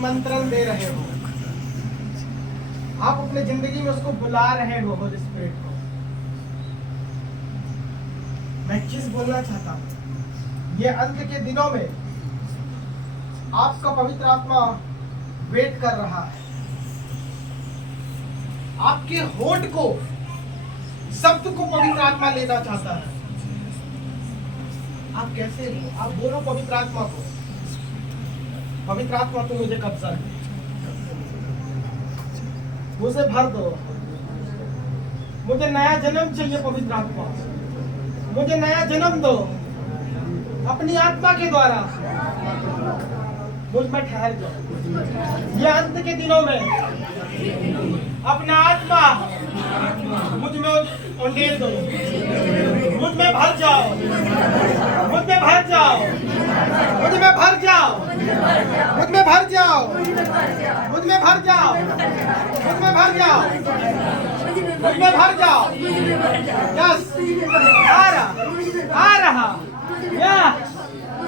निमंत्रण दे रहे हो, आप अपने जिंदगी में उसको बुला रहे हो, होली स्पिरिट को। मैं चीज बोलना चाहता हूं, ये अंत के दिनों में आपका पवित्र आत्मा वेट कर रहा है। आपके होठ को, शब्द को पवित्र आत्मा लेना चाहता है। आप कैसे हो? आप बोलो पवित्र आत्मा को, पवित्र आत्मा तू मुझे कब्जा दे, मुझे भर दो, मुझे नया जन्म चाहिए। पवित्र आत्मा मुझे नया जन्म दो अपनी आत्मा के द्वारा, मुझ में ठहर जाओ। ये अंत के दिनों में अपना आत्मा मुझ में उंडेल दो, मुझ में भर जाओ, मुझ में भर जाओ, मुझ में भर जाओ, मुझ में भर जाओ, मुझ में भर जाओ, मुझ में भर जाओ, मुझ में भर जाओ। यस, आ रहा,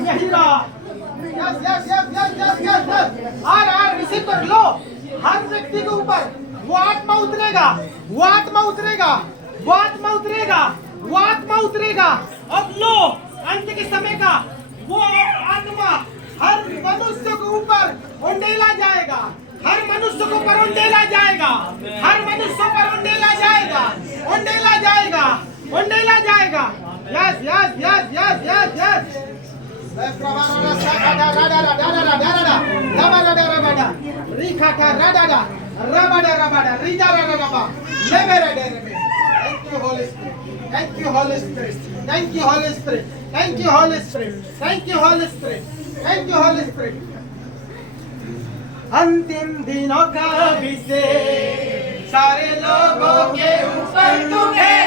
यही रहा। Yes yes yes yes yes yes yes, आ रहा, रिसीव कर लो। हर व्यक्ति के ऊपर वो आत्मा उतरेगा, वो आत्मा उतरेगा, वो आत्मा उतरेगा, वो आत्मा उतरेगा। अब लो, अंत के समय का वो आत्मा हर मनुष्य के ऊपर उंडेला जाएगा, हर मनुष्य को पर उंडेला जाएगा, हर मनुष्य पर उंडेला जाएगा, उंडेला जाएगा, उंडेला जाएगा। Yes yes yes yes yes yes. Thank you, Holy Spirit. Thank you, Holy Spirit. Thank you, Holy Spirit. Thank you, Holy Spirit. Thank you, Holy Spirit. Thank you, Holy Spirit. अंतिम दिनों का अभिषेक सारे लोगों के ऊपर तुम्हें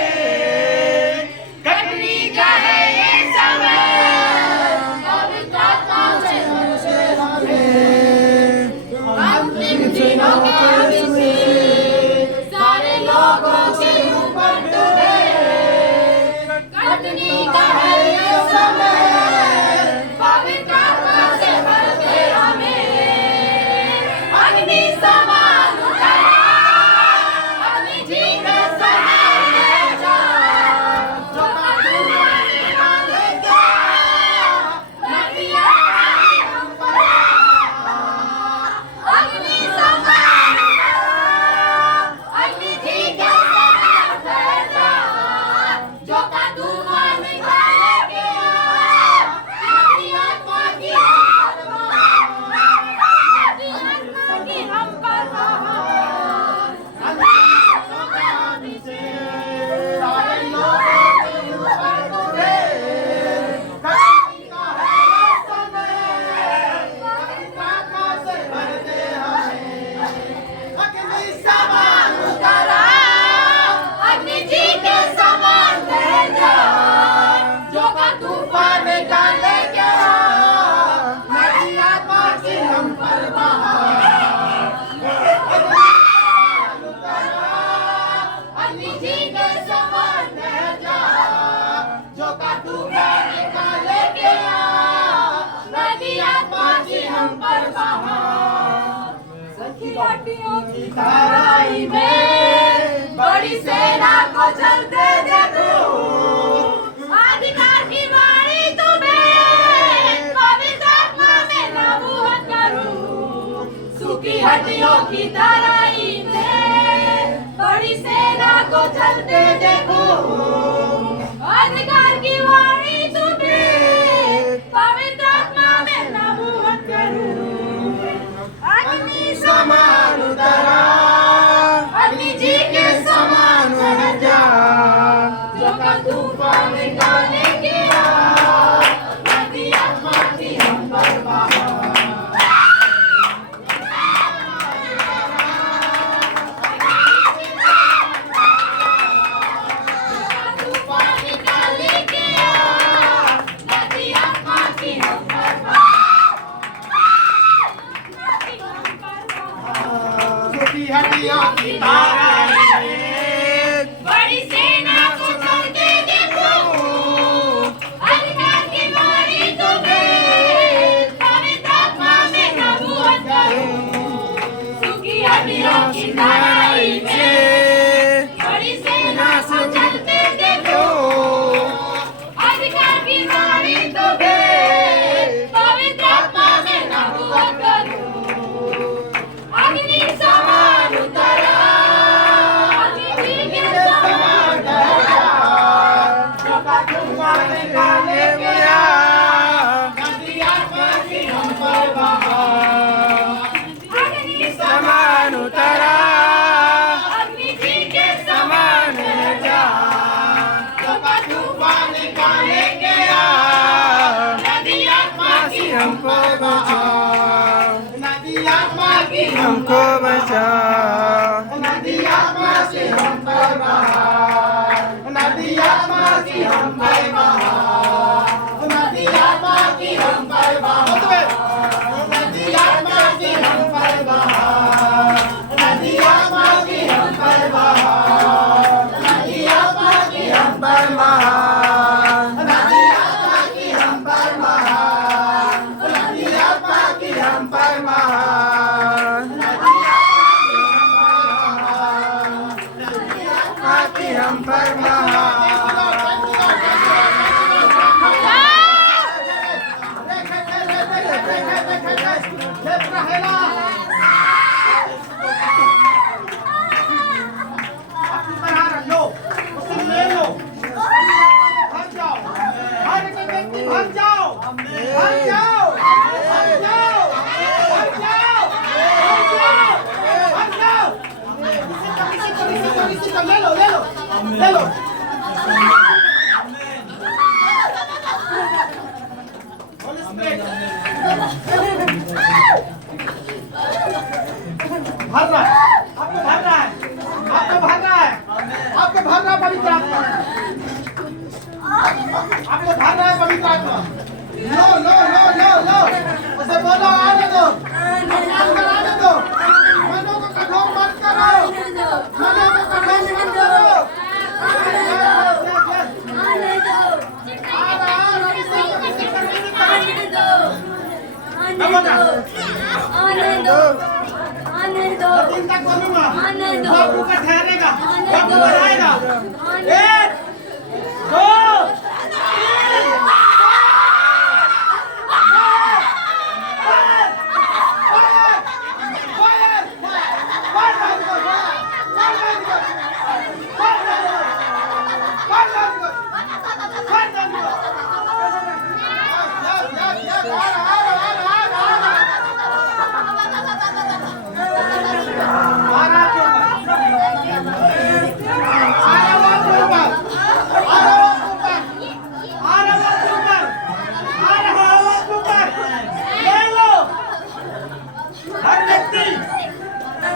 कटनी का है ये समय। अंतिम दिनों का अभिषेक सारे लोगों के ऊपर तुम्हें कटनी का है ये समय। पवित्र आत्मा से भर दे हमें, अग्नि समान उतरा, अग्नि जी का समान है जा, जो कटनी डाले क्या, नदियाँ हम पर अग्नि समान उतरा, अग्नि जी का समान है जा, जो कटनी निकाले क्या, नदी आत्मा की हम पर अग्नि जी के समान बह जा, जो का तूफान निकाले क्या, नदी आत्मा की हम पर बहा। अग्नि जी के समान बह जा, जो का तूफान निकाले क्या, नदी आत्मा की हम पर बहा। हड्डियों की तराई में बड़ी सेना को चलते देखो, अधिकार की वाणी तुम्हें पवित्र आत्मा में नबूवत करूं। सूखी हड्डियों की तराई में बड़ी सेना को चलते देखो, अधिकार की वाणी तुम्हें पवित्र आत्मा में नबूवत करूं। अग्नि समान उतरा, अग्नि जी के समान बह जा, जो का तूफान निकाले गया, नदी आत्मा की हम पर बहा। तूफान निकाले गया, नदी आत्मा की हम पर बहा। हड्डियों की तराई में बड़ी सेना को चलते देखो, अधिकार की वाणी तुम्हें पवित्र आत्मा में नबूवत करूं। आत्मा की हमको बचा, नदी आत्मा से हम पर बहा, नदी आत्मा की हम पर बहा, नदी आत्मा की हम पर बहा, नदी आत्मा की हम पर बहा, नदी आत्मा की हम पर बहा, नदी आत्मा की हम पर बहा, नदी आत्मा की हम पर बहा, नदी आत्मा की हम पर बहा, आती हम पर महा, ले लो ले लो ले लो भर रहा है, आपको भर रहा है, आपको भर रहा है, आपको भर रहा है पवित्र आत्मा, आपको भर रहा है पवित्र आत्मा। लो लो लो लो लो उसे बोलो आने दो, अंदर आने दो, मनों को कठोर मत करो, मनों को कठोर मत करो, तीन तक बोलूंगा, बापू का ठहरेगा, बापू बनाएगा, एक दो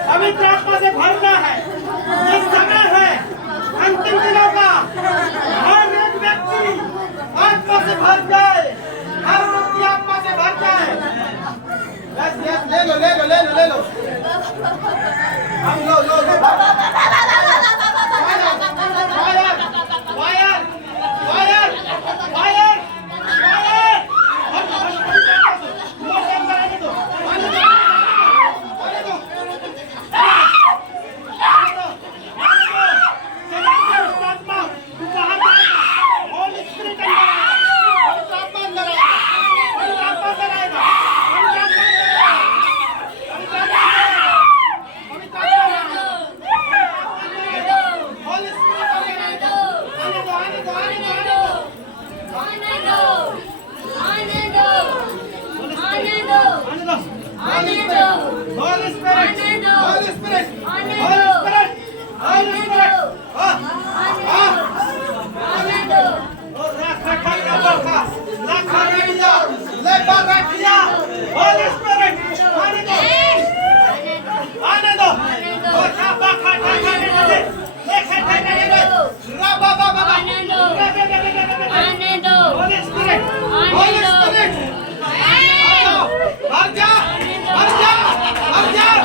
पवित्र आत्मा से भरना है। ये समय है अंतिम दिनों का, हर एक व्यक्ति आत्मा से भर जाए, हर व्यक्ति आत्मा से भर जाए। यस यस ले लो ले लो ले लो ले लो, हम लो लो लो fire fire fire fire Holy Spirit, Holy Spirit, Holy Spirit, Holy Spirit. Holy Spirit, Holy Spirit, Arja, Arja, Arja.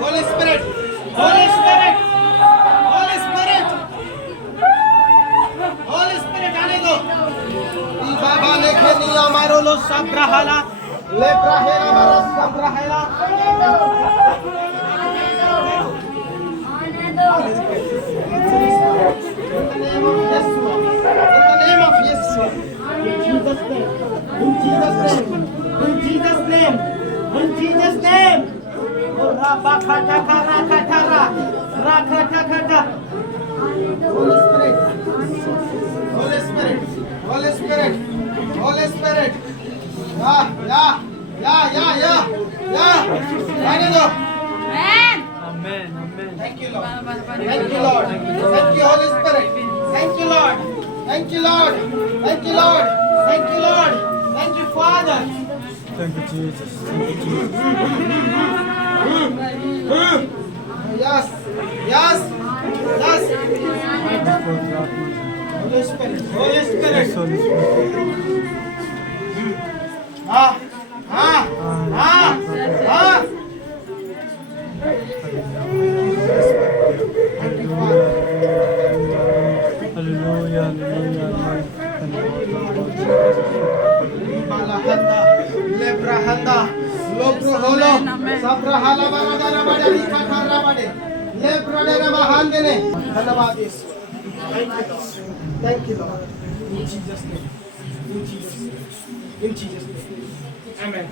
Holy Spirit, Holy Spirit, Holy Spirit, Holy Spirit, आने दो। बाबा लेके नहीं Rolo Sabrahala, Lebrahela Maras Sabrahela. In Jesus' name, in Jesus' name. Rabakatakara, Rakatakata. Holy Spirit, Holy Spirit, Holy Spirit, Holy Spirit. Yeah. Amen. Amen. Thank you, Lord. Thank you, Lord. Thank you, Holy Spirit. Thank you, Lord. Thank you, Lord. Thank you, Lord. Thank you, Lord. Thank you, Father. Thank you, Jesus. Thank you, Jesus. Yes. Holy Spirit. Holy Spirit. Yes, Holy Spirit. Ah. Thank you, Father. Hallelujah. Malahanda, Lebrahanda, Lobroholo, Sabrahala Baradara Badari Katarabade, Lebradera Mahandene, Hanabadis. Thank you, Lord. Thank you, Lord. In Jesus' name. In Jesus' name. In Jesus' name. Amen.